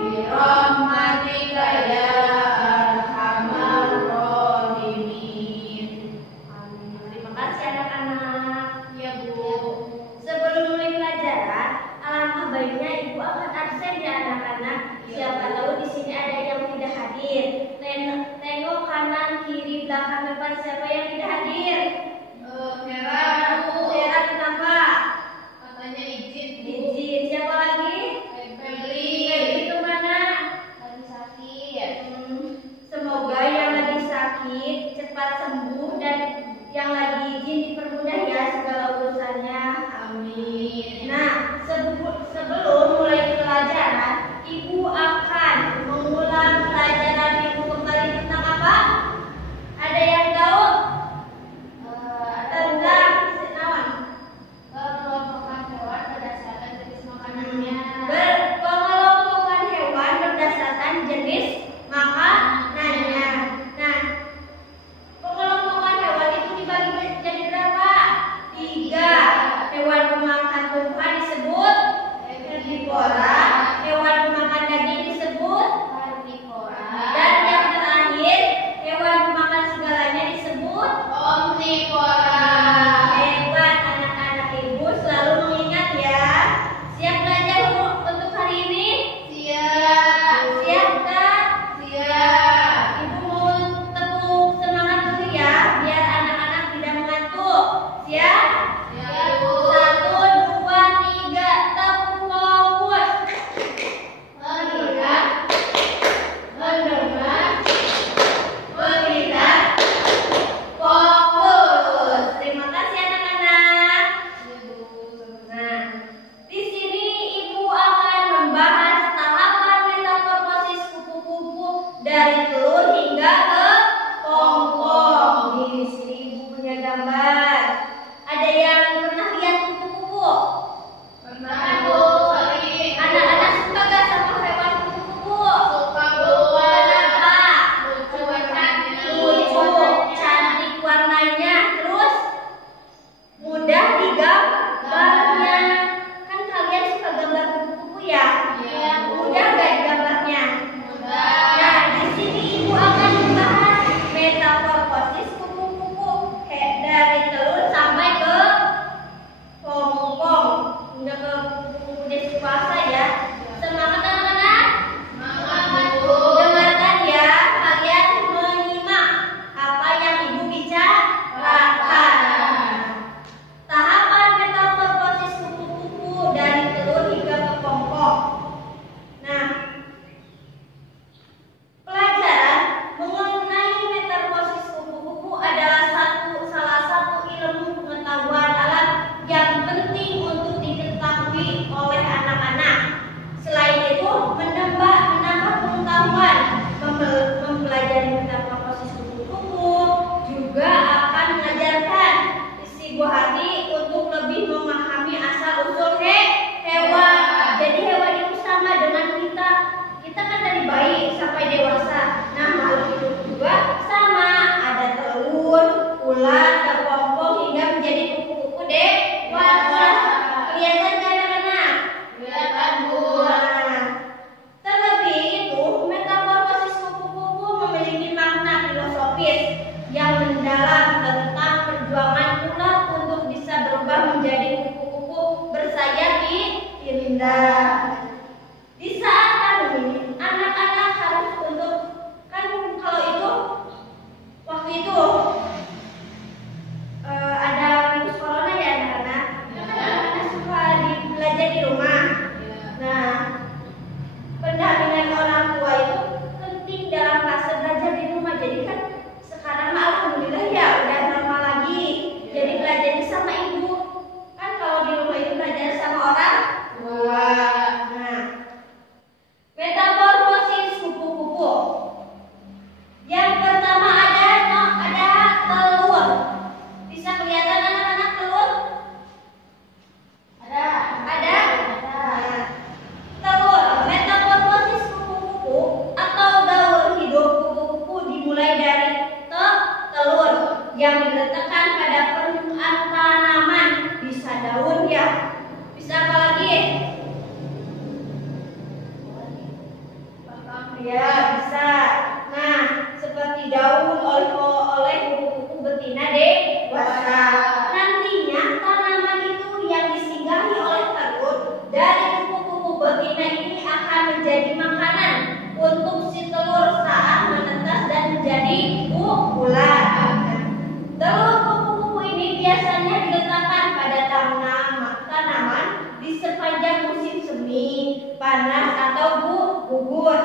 birahmatika ya arhamar rahimin. Amin. Terima kasih anak-anak. Ya Bu. Sebelum mulai pelajaran, alangkah baiknya ibu akan absen ya anak-anak. Siapa tahu di sini ada yang tidak hadir. Tengok kanan, kiri, belakang, depan, siapa yang tidak hadir? Hera Bu. Hera, kenapa? Katanya izin Bu. Izin. Siapa lagi? Febri. Febri kemana? Lagi sakit. Semoga yang lagi sakit cepat sembuh dan yang lagi izin dipermudah ya segala urusannya. Amin. Nah, sebelum mulai pelajaran, ibu akan mengulang pelajaran minggu kemarin tentang apa? Ada yang tahu? Tentang Ya, bisa. Nah, seperti daun oleh kupu-kupu betina dewasa. Nantinya tanaman itu yang disinggahi oleh telur dari kupu-kupu betina ini akan menjadi makanan untuk si telur saat menetas dan menjadi ular. Telur kupu-kupu ini biasanya diletakkan pada tanaman di sepanjang musim semi, panas atau gugur.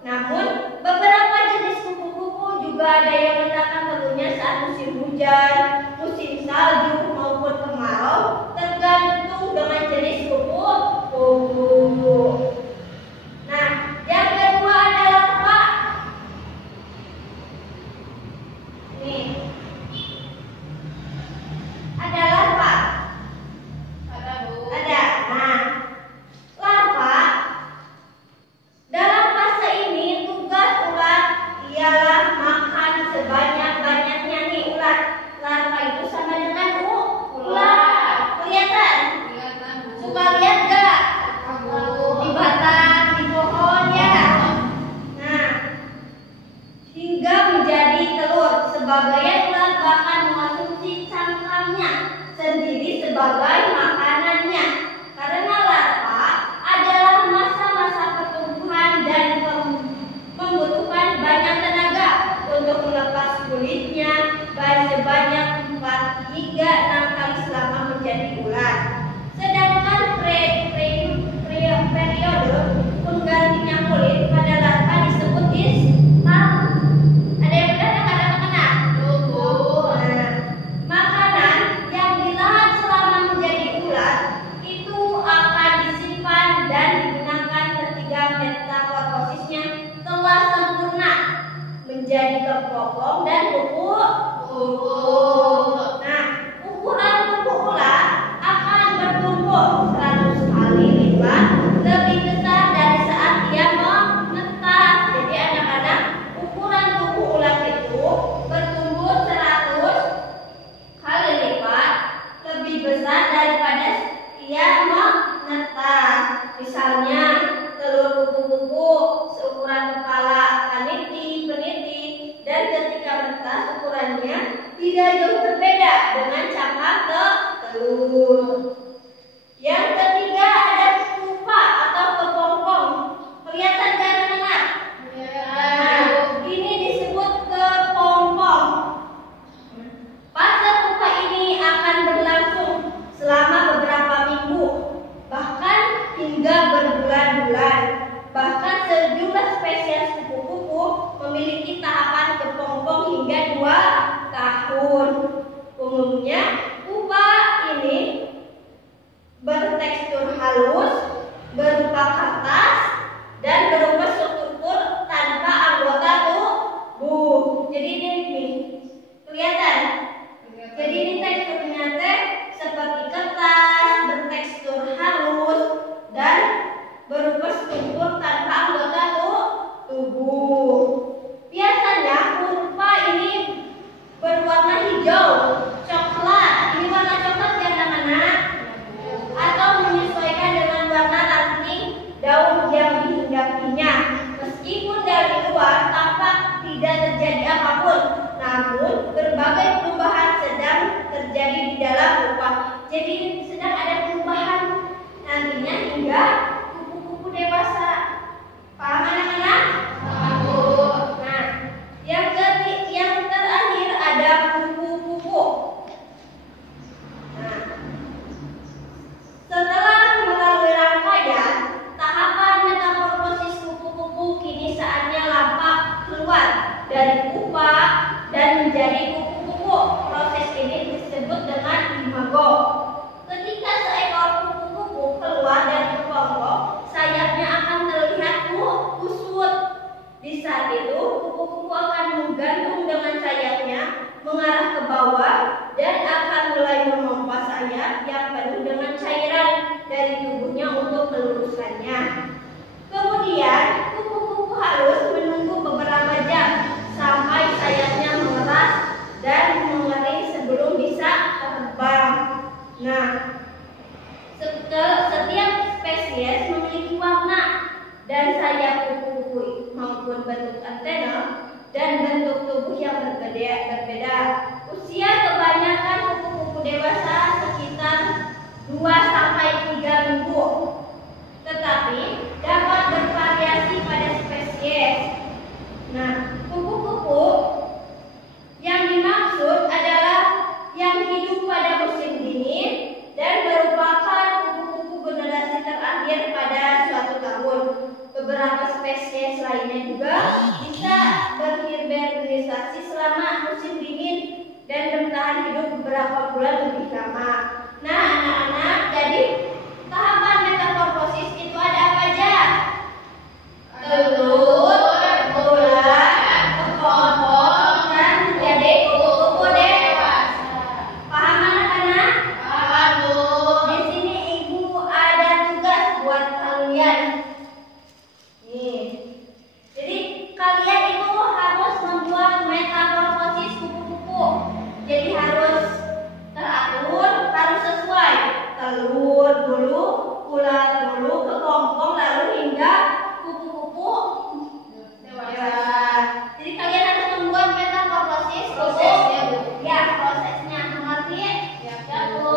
Namun beberapa jenis kupu-kupu juga ada yang meletakkan telurnya saat musim hujan, musim salju maupun kemarau, tergantung dengan jenis kupu-kupu. Nah, yang kedua adalah apa? Nih, adalah apa? Ada, Bu. Ada. Nah, larva dalam fase ini tugas ular ialah makan sebanyak-banyaknya nih ular. Larva itu sama dengan ular. Kelihatan? Kelihatan, Bu. Suka lihat gak? Bu. Di batang, di pohon ya. Nah, hingga menjadi telur. Sebagian ular bahkan mengonsumsi cangkangnya sendiri sebagai makanannya. Karena larva adalah masa-masa pertumbuhan dan membutuhkan banyak tenaga untuk melepas kulitnya sebanyak 4 hingga 6 kali selama menjadi ular. Sedangkan periode penggantinya kulit pada larva disebut instal. Ada yang benar yang ada mengenal? Bu. Nah, makanan yang dilahat selama menjadi ular itu akan disimpan dan digunakan ketika metamorfosisnya telah sempurna menjadi kepompong dan kupu-kupu. Nah, ukuran tubuh ular akan bertumbuh 100 kali lipat lebih besar dari saat ia menetas. Jadi anak-anak, ukuran tubuh ular itu bertumbuh 100 kali lipat lebih besar daripada ia menetas. Misalnya telur kupu-kupu seukuran kepala peniti, dan ketika menetas ukurannya tidak jauh berbeda dengan cangkang telur. Yang ketiga ada pupa atau kepompong. Kelihatan gak anak-anak? Nah, ini disebut kepompong. Fase pupa ini akan berlangsung selama beberapa minggu, bahkan hingga berbulan-bulan. Bahkan sejumlah spesies kupu-kupu memiliki tahapan kepompong hingga 2 tahun. Umumnya pupa ini bertekstur halus, berupa kertas, dan berupa struktur tanpa anggota tubuh. Jadi ini nih, kelihatan? Jadi ini teksturnya teh seperti kertas, bertekstur halus, dan berupa struktur tanpa anggota tubuh. Biasanya pupa ini berwarna hijau, coklat. Ini warna coklat ya anak-anak? Atau menyesuaikan dengan warna ranting daun yang dihindapinya. Meskipun dari luar tampak tidak terjadi apapun, namun berbagai perubahan sedang terjadi di dalam pupa. Jadi sedang ada perubahan nantinya hingga kupu-kupu dewasa. Paham anak-anak? Bu. Nah, yang terakhir ada kupu-kupu. Nah, setelah melalui rangkaian tahapan metamorfosis kupu-kupu, kini saatnya larva keluar dari pupa dan menjadi kupu-kupu. Proses ini disebut dengan imago. Ketika seekor kupu-kupu keluar dari kepompong, sayapnya akan terlihat kusut. Di saat itu, kupu-kupu akan menggantung dengan sayapnya mengarah ke bawah dan akan mulai memompa sayap yang penuh dengan cairan dari tubuhnya untuk meluruskannya. Kemudian, kupu-kupu harus menunggu beberapa jam sampai sayapnya mengeras dan mengering sebelum bisa terbang. Nah, setiap spesies memiliki warna dan sayap kupu-kupu membentuk antena dan bentuk tubuh yang berbeda. Usia kebanyakan kupu-kupu dewasa sekitar 2 sampai 3 minggu. Tetapi dapat bervariasi pada spesies. Nah, kupu-kupu yang dimaksud adalah yang hidup pada musim dingin dan merupakan kupu-kupu generasi terakhir pada suatu tahun. Beberapa spesies lainnya juga bisa berhibernisasi selama musim dingin dan bertahan hidup beberapa bulan lebih lama. Nah, anak-anak, jadi tahapan metamorfosis itu ada apa aja? Telur, bulan, kepopong, dan menjadi kupu-kupu dewasa. Paham anak-anak? Paham, Bu. Di sini ibu ada tugas buat kalian. Nih, jadi kalian itu harus membuat metamorfosis kupu-kupu. Jadi harus teratur, harus sesuai. Telur dulu, ular dulu, kepompong, lalu hingga kupu-kupu dewasa. Jadi kalian harus membuat metamorfosis Prosesnya, Bu. Ya, prosesnya. Mengerti? Ya, Bu.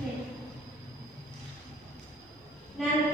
Nih. Nanti